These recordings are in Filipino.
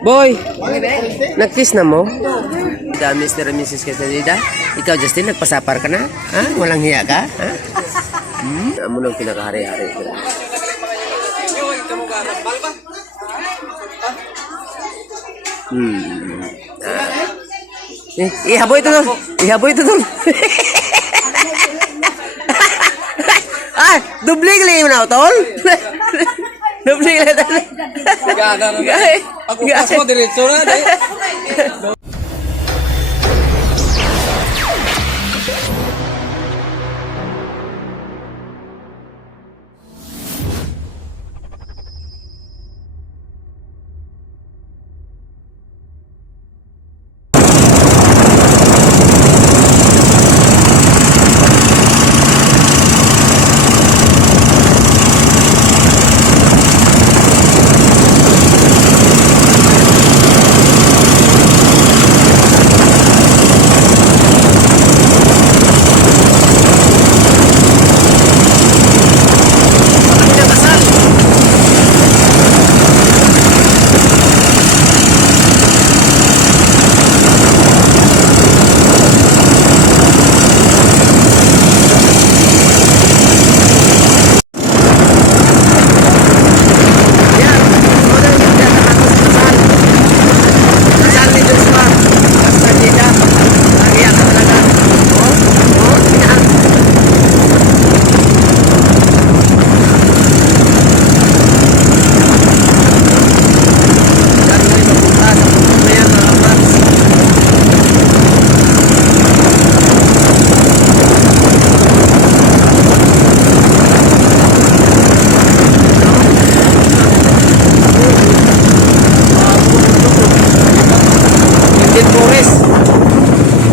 Boy, nag-kiss na mo? Da, Mr. and Mrs. Castaneda, ikaw, Justin, nagpasapar ka na? Ha? Walang hiya ka? Ha? Amo nang pinakahari-hari ko. Ihaboy ito, tol. Ihaboy ito, tol. Dubling lang mo na, tol. Dubling lang, tol. Ako pas mo, diretso na.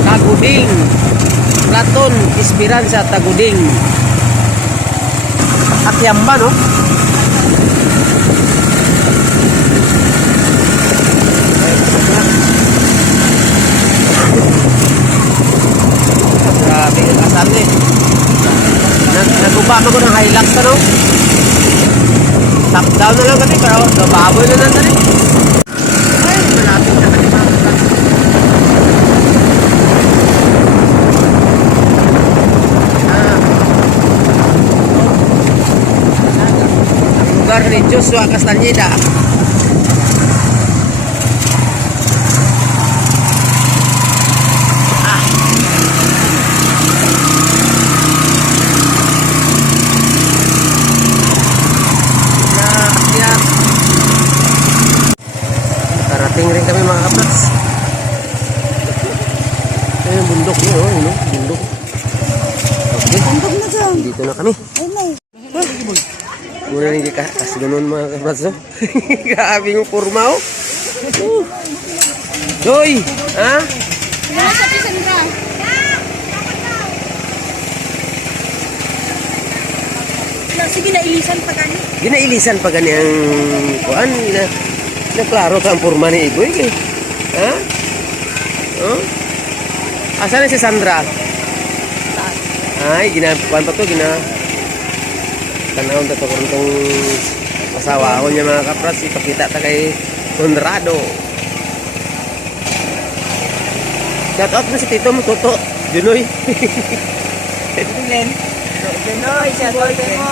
Taguding, Platon, Esperanza, Taguding. Akyamba, no? Grabe yung kasal eh. Naguba mo ng Hilux, ano? Top down na lang kami, pero nababoy na lang kami. Ay, malapit na kami mga kasal. Lugar ni Joshua Castaneda. Karating rin kami mga kaprats. Ito yung bundok nyo, bundok. Okay, Bundok na dyan. dito na kami. Ay, may. Muna rin kasi ganun mga kabrats, no? Grabe yung forma, oh. Joy! Ha? Nasa Sandra. Sige, nailisan pa gani. Ginailisan pa gani ang kuan. Naklaro ka ang forma ni Iboy. Ha? Oh? Asan na si Sandra? Ay, ginakuan pa to, tanawon to kung itong asawa ko niya mga kapras, ipakita ta kay Conrado. Shout out na si Tito mo, Toto Junoy. Junoy, siya boyfriend mo.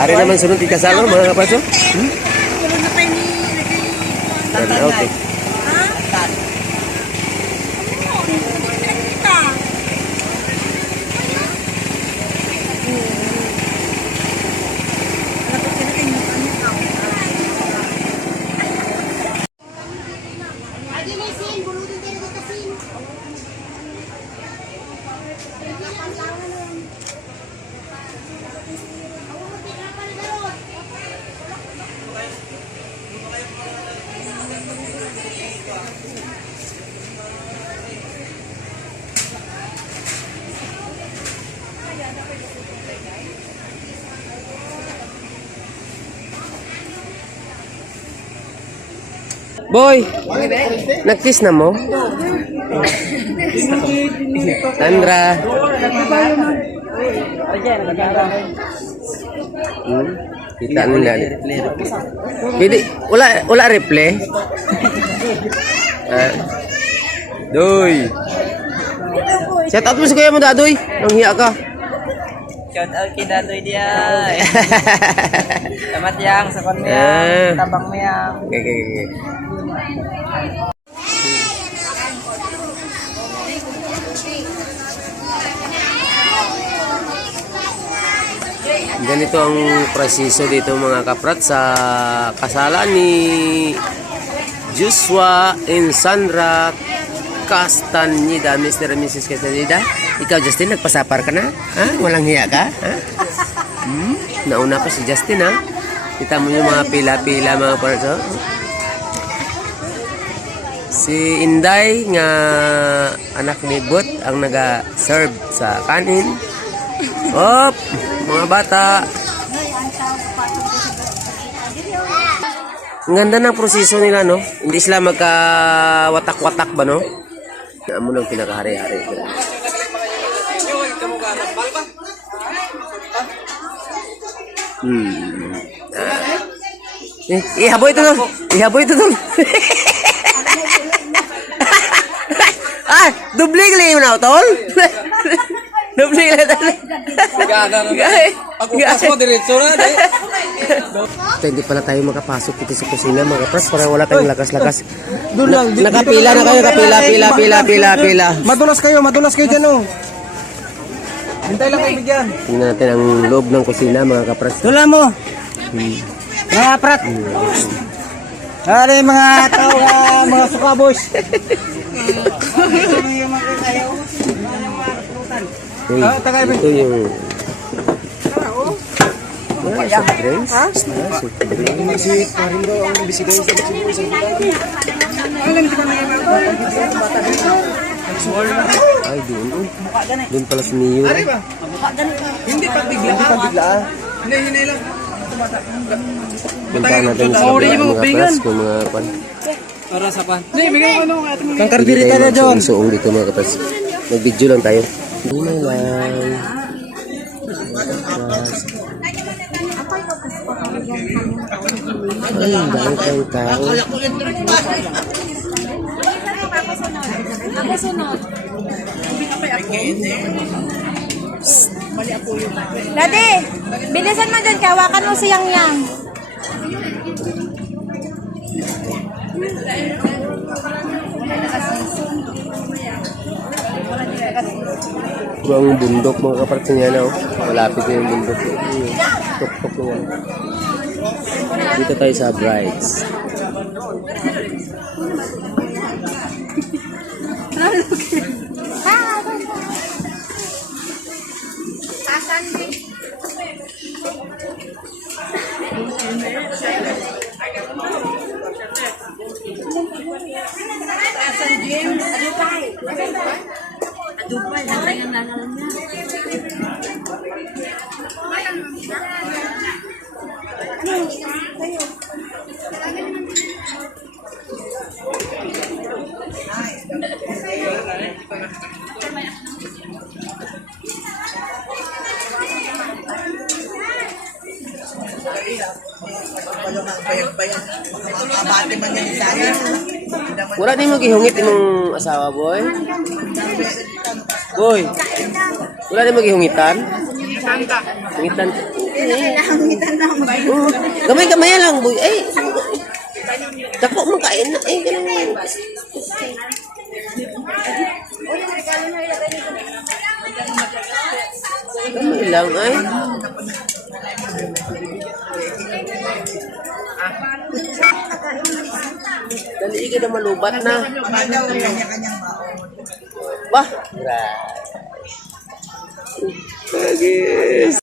Ari naman sunod ikasalo mga kapras. Tulong na tayo ni Tanaw te. Ha? Boy, nag-kiss na mo? Sandra. Kita nila. Pwede, wala replay. Doy. Shout out mo sa kuya mo, Dadoy. Nang hiya ka. Shout out kay Dadoy dia. Salamat yang sa kon Ah. tabang mo yang. Okay. Ganito ang proseso dito mga kaprat sa kasalan ni Joshua and Sandra Castaneda, Mr. and Mrs. Castaneda. Ikaw, Justin, nagpasapar ka na? Ha? Walang hiya ka? Ha? Nauna pa si Justin, ha? Kita mo yung mga pila-pila mga kaprat. Oh. Si Inday nga anak ni Bot ang naga-serve sa kanin. Op, mga bata. Ang ganda ng proseso nila, no? Hindi sila magka-watak-watak ba, no? Amo nang pinakahari-hari. Ihaboy ito, tol. Ihaboy ito, tol. Dubli gali mo na, tol. Dubli gali, tol. Pagkupas mo diretso na dai. Hindi pala tayo makapasok dito sa kusina, mga kapras. Para wala tayong lakas-lakas. Doon lang. Nakapila na kayo, kapila. Madulas kayo dyan, oh. Hintay lang kayo bigyan. Tingnan natin ang loob ng kusina, mga kapras. Tula mo. Mga prat. Ano yung mga tao, mga sukaboys. Ito yung... Soft drinks? Soft drinks. Ay, doon. Doon pala si Neo. Hindi pagbiglaan. Hindi lang. Punta natin sa mga pras kung mga pan. Para sa pan. Kang kardirita na dyan. Suong dito mga kapras. Mag-video lang tayo. Hindi na lang. Ay, ang dami tayong tao. Ako sunod. Dati, bilisan mo dyan, kawakan mo si Yang Yang. Ito ang bundok mga kapatid niya na. Malapit na yung bundok. Tok-tok na yan. Dito tayo sa Brights. Wala din maghihungit imong asawa, boy. Boy. Wala din maghihungitan. Hungitan. Oh, gamay-gamay lang, boy. Ay. Dako man kain na ganun. Gamay lang ay. Dali ka na malubat na. Bah, grabe. Bagis.